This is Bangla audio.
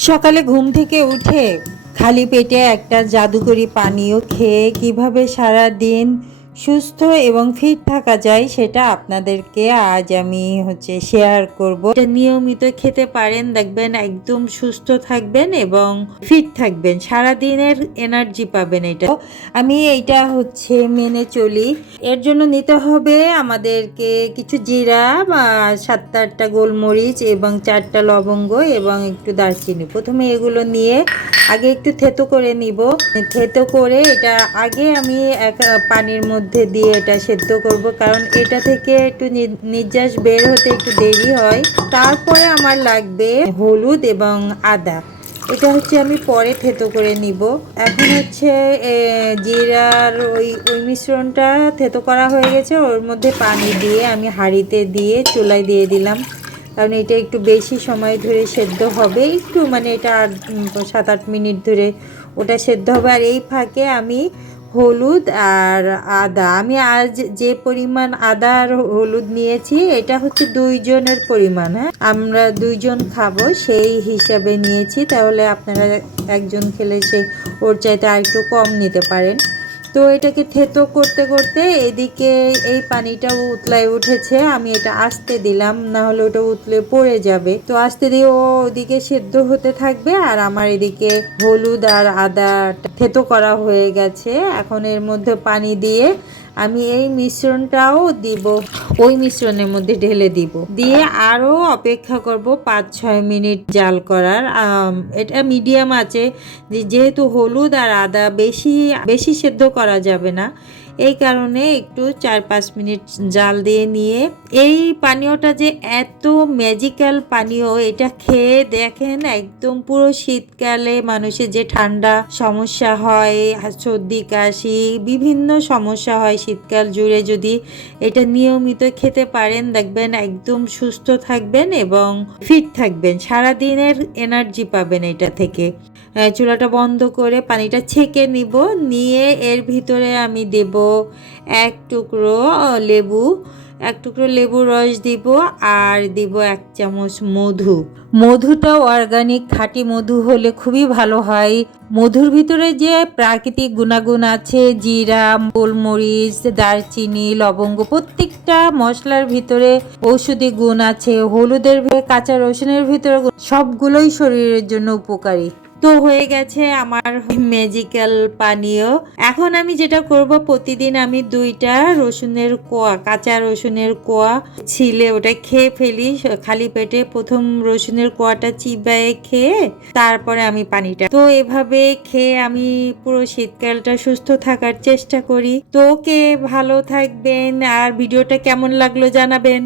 সকালে ঘুম থেকে উঠে খালি পেটে একটা জাদুকরি পানীয় খেয়ে কীভাবে সারা দিন সুস্থ এবং ফিট থাকা যায়, সেটা আপনাদেরকে আজ আমি হচ্ছে শেয়ার করব। এটা নিয়মিত খেতে পারেন, দেখবেন একদম সুস্থ থাকবেন এবং ফিট থাকবেন। সারা দিনের এনার্জি পাবেন এটা। আমি এইটা হচ্ছে মেনে চলি। এর জন্য নিতে হবে আমাদেরকে কিছু জিরা, বা সাতটা আটটা গোলমরিচ এবং চারটা লবঙ্গ এবং একটু দারচিনি। প্রথমে এগুলো নিয়ে আগে একটু থেতো করে নিব। থেতো করে এটা আগে আমি এক পানির মধ্যে দিয়ে এটা সেদ্ধ করব। কারণ এটা থেকে একটু নির্যাস বের হতে একটু দেরি হয়। তারপরে আমার লাগবে হলুদ এবং আদা। এটা হচ্ছে আমি পরে থেতো করে নিব। এখন হচ্ছে জিরার ওই ওই মিশ্রণটা থেতো করা হয়ে গেছে। ওর মধ্যে পানি দিয়ে আমি হাঁড়িতে দিয়ে চুলায় দিয়ে দিলাম। কারণ এটা একটু বেশি সময় ধরে সেদ্ধ হবে, একটু মানে এটা আট সাত, আট মিনিট ধরে ওটা সেদ্ধ হবে। আর এই ফাঁকে আমি হলুদ আর আদা, আমি আজ যে পরিমাণ আদা আর হলুদ নিয়েছি, এটা হচ্ছে দুইজনের পরিমাণ হ্যাঁ? আমরা দুইজন খাব, সেই হিসাবে নিয়েছি, তাহলে আপনারা একজন খেলে সে ওর চাইতে আর একটু কম নিতে পারেন। তো এটাকে থেতো করতে করতে এদিকে এই পানিটাও উতলায় উঠেছে। আমি এটা আসতে দিলাম না হলে ওটা উতলে পড়ে যাবে। তো আসতে দিয়ে ও ওদিকে সেদ্ধ হতে থাকবে আর আমার এদিকে হলুদ আর আদা থেতো করা হয়ে গেছে। এখন এর মধ্যে পানি দিয়ে আমি এই মিশ্রণটাও দিব, ওই মিশ্রণের মধ্যে ঢেলে দিব। দিয়ে আরও অপেক্ষা করব পাঁচ ছয় মিনিট জাল করার। এটা মিডিয়াম আছে যেহেতু হলুদ আর আদা বেশি বেশি সেদ্ধ করা যাবে না। এই কারণে একটু চার পাঁচ মিনিট জাল দিয়ে নিয়ে, এই পানীয়টা যে এত ম্যাজিক্যাল পানীয়, এটা খেয়ে দেখেন একদম পুরো শীতকালে মানুষের যে ঠান্ডা সমস্যা হয়, সর্দি, কাশি, বিভিন্ন সমস্যা হয় শীতকাল জুড়ে যদি এটা নিয়মিত খেতে পারেন, দেখবেন একদম সুস্থ থাকবেন এবং ফিট থাকবেন সারা দিনের এনার্জি পাবেন এটা থেকে। চুলাটা বন্ধ করে পানিটা ছেঁকে নিব, নিয়ে এর ভিতরে আমি দেব এক টুকরো লেবু, এক টুকরো লেবুর রস দিব আর দিব এক চামচ মধু। মধুটা অর্গানিক খাঁটি মধু হলে খুবই ভালো হয়। মধুর ভিতরে যে প্রাকৃতিক গুণাগুণ আছে, জিরা, গোলমরিচ, দারচিনি, লবঙ্গ, প্রত্যেকটা মশলার ভিতরে ঔষধি গুণ আছে। হলুদের কাঁচা রসুনের ভিতরে সবগুলোই শরীরের জন্য উপকারী। তো হয়ে গেছে আমার ম্যাজিক্যাল পানীয়। এখন আমি যেটা করব, প্রতিদিন আমি দুইটা রসুনের কোয়া, কাঁচা রসুনের কোয়া ছিলে ওটা খেয়ে ফেলি, খালি পেটে প্রথম রসুনের কোয়াটা চিবায়ে খেয়ে তারপরে আমি পানিটা। তো এভাবে খেয়ে আমি পুরো শীতকালটা সুস্থ থাকার চেষ্টা করি। তো কে ভালো থাকবেন, আর ভিডিওটা কেমন লাগল জানাবেন।